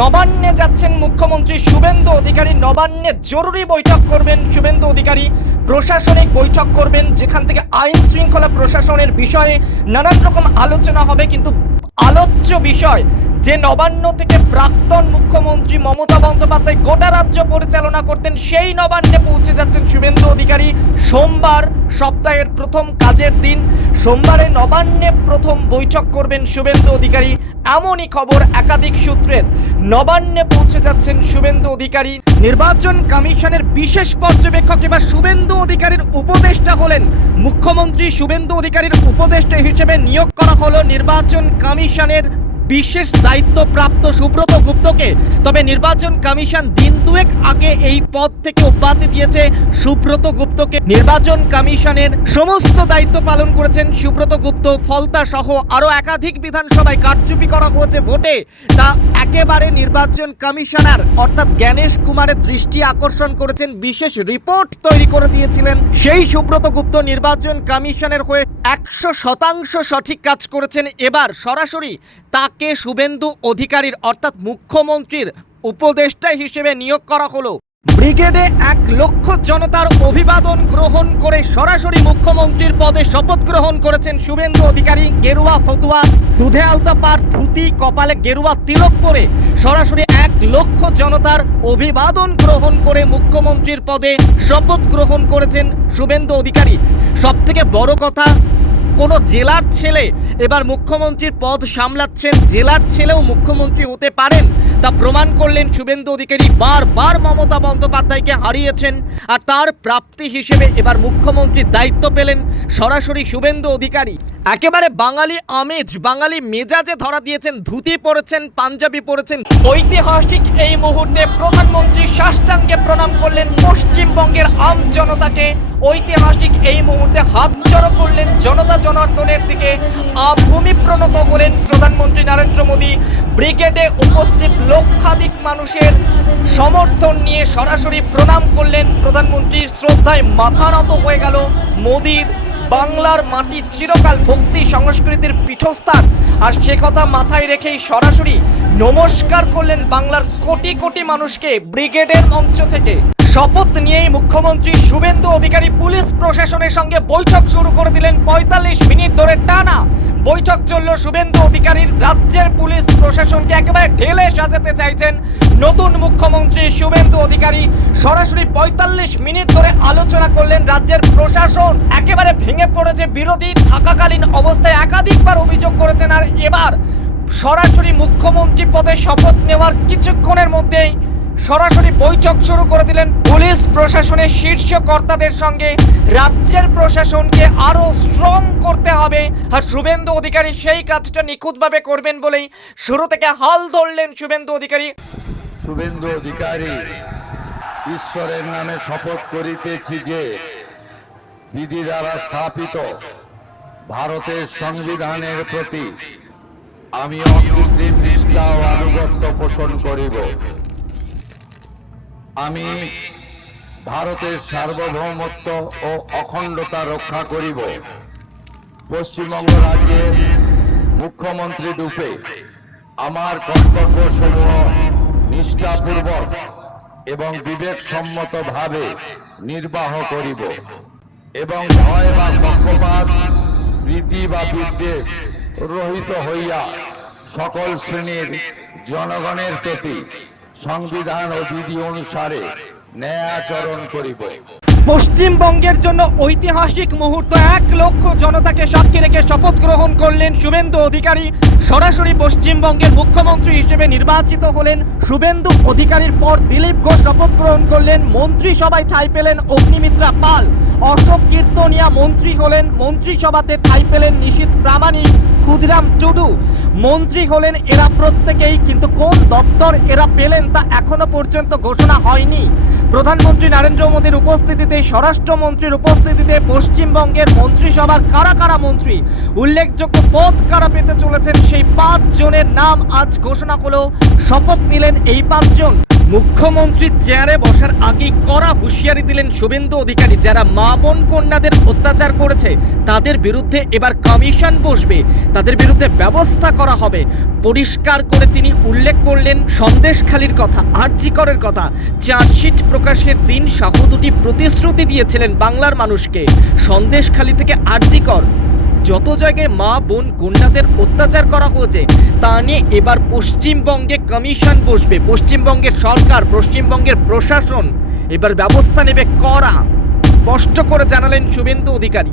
নবান্নে যাচ্ছেন মুখ্যমন্ত্রী শুভেন্দু অধিকারী। নবান্নে জরুরি বৈঠক করবেন শুভেন্দু অধিকারী, প্রশাসনিক বৈঠক করবেন, যেখান থেকে আইন শৃঙ্খলা প্রশাসনের বিষয়ে নানান রকম আলোচনা হবে। কিন্তু আলোচ্য বিষয় যে নবান্ন থেকে প্রাক্তন মুখ্যমন্ত্রী মমতা বন্দ্যোপাধ্যায় গোটা রাজ্য পরিচালনা করতেন, সেই নবান্নে পৌঁছে যাচ্ছেন শুভেন্দু অধিকারী। সোমবার, সপ্তাহের প্রথম কাজের দিন সোমবারে নবান্নে প্রথম বৈঠক করবেন শুভেন্দু অধিকারী। এমনই খবর একাধিক সূত্রের। নবান্নে পৌঁছে যাচ্ছেন শুভেন্দু অধিকারী। নির্বাচন কমিশনের বিশেষ পর্যবেক্ষক এবার শুভেন্দু অধিকারীর উপদেষ্টা হলেন। মুখ্যমন্ত্রী শুভেন্দু অধিকারীর উপদেষ্টা হিসেবে নিয়োগ করা হলো নির্বাচন কমিশনের বিশেষ দায়িত্বপ্রাপ্ত সুব্রত গুপ্তকে। তবে নির্বাচন কমিশন দিন দুয়েক আগে এই পদ থেকে অব্যাহতি দিয়েছে সুব্রত গুপ্তকে। নির্বাচন কমিশনের সমস্ত দায়িত্ব পালন করেছেন সুব্রত গুপ্ত। ফলতা সহ আরও একাধিক বিধানসভায় কারচুপি করা হয়েছে ভোটে, তা একেবারে নির্বাচন কমিশনার অর্থাৎ জ্ঞানেশ কুমারের দৃষ্টি আকর্ষণ করেছেন। বিশেষ রিপোর্ট তৈরি করে দিয়েছিলেন সেই সুব্রত গুপ্ত। নির্বাচন কমিশনের হয়ে 100% সঠিক কাজ করেছেন। এবার সরাসরি তাকে শুভেন্দু অধিকারীর অর্থাৎ মুখ্যমন্ত্রীর উপদেষ্টা হিসেবে নিয়োগ করা হলো। ব্রিগেডে 1 লক্ষ জনতার অভিবাদন গ্রহণ করে সরাসরি মুখ্যমন্ত্রীর পদে শপথ গ্রহণ করেছেন শুভেন্দু অধিকারী। গেরুয়া ফতুয়া, দুধে আলতা পার, ধুতি, কপালে গেরুয়া তিলক পরে সরাসরি 1 লক্ষ জনতার অভিবাদন গ্রহণ করে মুখ্যমন্ত্রীর পদে শপথ গ্রহণ করেছেন শুভেন্দু অধিকারী। সবথেকে বড় কথা, কোনো জেলার ছেলে এবার মুখ্যমন্ত্রীর পদ সামলাচ্ছেন। জেলার ছেলেও মুখ্যমন্ত্রী হতে পারেন, তা প্রমাণ করলেন শুভেন্দু অধিকারী। বারবার মমতা বন্দ্যোপাধ্যায়কে হারিয়েছেন, আর তার প্রাপ্তি হিসেবে এবার মুখ্যমন্ত্রীর দায়িত্ব পেলেন সরাসরি শুভেন্দু অধিকারী। একেবারে বাঙালি আমেজ, বাঙালি মেজাজে ধরা দিয়েছেন। ধুতি পরেছেন, পাঞ্জাবি পরেছেন। ঐতিহাসিক এই মুহূর্তে প্রধানমন্ত্রী সাষ্টাঙ্গে প্রণাম করলেন পশ্চিমবঙ্গের আম জনতাকে। ঐতিহাসিক এই মুহূর্তে হাত জড়ো করলেন জনতা জনার্দনের দিকে। ভূমিপ্রণত হলেন প্রধানমন্ত্রী নরেন্দ্র মোদী। ব্রিগেডে উপস্থিত লক্ষাধিক মানুষের সমর্থন নিয়ে সরাসরি প্রণাম করলেন প্রধানমন্ত্রী। শ্রদ্ধায় মাথা নত হয়ে গেল মোদীর। বাংলার মাটি চিরকাল ভক্তি সংস্কৃতির পীঠস্থান, আর সে কথা মাথায় রেখেই সরাসরি নমস্কার করলেন বাংলার কোটি কোটি মানুষকে ব্রিগেডের মঞ্চ থেকে। শপথ নিয়েই মুখ্যমন্ত্রী শুভেন্দু অধিকারী পুলিশ প্রশাসনের সঙ্গে বৈঠক শুরু করে দিলেন। 45 মিনিট ধরে টানা বৈঠক চলল শুভেন্দু অধিকারীর। রাজ্যের পুলিশ প্রশাসনকে একেবারে ঢেলে সাজাতে চাইছেন নতুন মুখ্যমন্ত্রী শুভেন্দু অধিকারী। সরাসরি 45 মিনিট ধরে আলোচনা করলেন রাজ্যের প্রশাসন। একেবারে ভেঙে পড়েছে বিরোধী থাকাকালীন অবস্থায় একাধিকবার অভিযোগ করেছেন। আর এবার সরাসরি মুখ্যমন্ত্রী পদে শপথ নেওয়ার কিছুক্ষণের মধ্যেই সরাসরি বৈঠক শুরু করে দিলেন পুলিশ প্রশাসনের শীর্ষ কর্তাদের সঙ্গে। রাজ্যের প্রশাসনকে আরো স্ট্রং করতে হবে, আর শুভেন্দু অধিকারী সেই কাজটা নিখুঁতভাবে করবেন বলেই শুরু থেকে হাল ধরলেন শুভেন্দু অধিকারী। শুভেন্দু অধিকারী, ঈশ্বরের নামে শপথ করিতেছি যে বিধি দ্বারা স্থাপিত ভারতের সংবিধানের প্রতি আমি অকৃত্রিম নিষ্ঠা ও আনুগত্য পোষণ করিব। আমি ভারতের সার্বভৌমত্ব ও অখণ্ডতা রক্ষা করিব। পশ্চিমবঙ্গ রাজ্যের মুখ্যমন্ত্রী রূপে আমার কর্তব্যসমূহ নিষ্ঠাপূর্বক এবং বিবেকসম্মতভাবে নির্বাহ করিব এবং ভয় বা পক্ষপাত, প্রীতি বা বিদ্বেষ রহিত হইয়া সকল শ্রেণীর জনগণের প্রতি সংবিধান ও বিধি অনুসারে ন্যায় আচরণ করিব। পশ্চিমবঙ্গের জন্য ঐতিহাসিক মুহূর্ত। 1 লক্ষ জনতাকে সাক্ষী রেখে শপথ গ্রহণ করলেন শুভেন্দু অধিকারী। সরাসরি পশ্চিমবঙ্গের মুখ্যমন্ত্রী হিসেবে নির্বাচিত হলেন শুভেন্দু অধিকারীর পর দিলীপ ঘোষ শপথ গ্রহণ করলেন। মন্ত্রিসভায় ঠাঁই পেলেন অগ্নিমিত্রা পাল। অশোক কীর্তনিয়া মন্ত্রী হলেন। মন্ত্রিসভাতে ঠাঁই পেলেন নিশীথ প্রামাণিক, ক্ষুদিরাম টুডু মন্ত্রী হলেন। এরা প্রত্যেকেই কিন্তু কোন দপ্তর এরা পেলেন তা এখনো পর্যন্ত ঘোষণা হয়নি। প্রধানমন্ত্রী নরেন্দ্র মোদীর উপস্থিতিতে, স্বরাষ্ট্রমন্ত্রীর উপস্থিতিতে পশ্চিমবঙ্গের মন্ত্রিসভার কারা কারা মন্ত্রী, উল্লেখযোগ্য পদ কারা পেতে চলেছেন, সেই 5 জনের নাম আজ ঘোষণা হলো। শপথ নিলেন এই 5 জন। মুখ্যমন্ত্রীর চেয়ারে বসার আগেই কড়া হুঁশিয়ারি দিলেন শুভেন্দু অধিকারী, যারা মা বোন কন্যাদের অত্যাচার করেছে তাদের বিরুদ্ধে এবার কমিশন বসবে, তাদের বিরুদ্ধে ব্যবস্থা করা হবে। পরিষ্কার করে তিনি উল্লেখ করলেন সন্দেশখালির কথা, আরজি করের কথা। চার্জশিট প্রকাশের দিন সহ দুটি প্রতিশ্রুতি দিয়েছিলেন বাংলার মানুষকে, সন্দেশখালি থেকে আরজি কর। যত জায়গায় মা বোন কন্যাদের অত্যাচার করা হয়েছে তা নিয়ে এবার পশ্চিমবঙ্গে কমিশন বসবে। পশ্চিমবঙ্গের সরকার, পশ্চিমবঙ্গের প্রশাসন এবার ব্যবস্থা নেবে কড়া, স্পষ্ট করে জানালেন শুভেন্দু অধিকারী।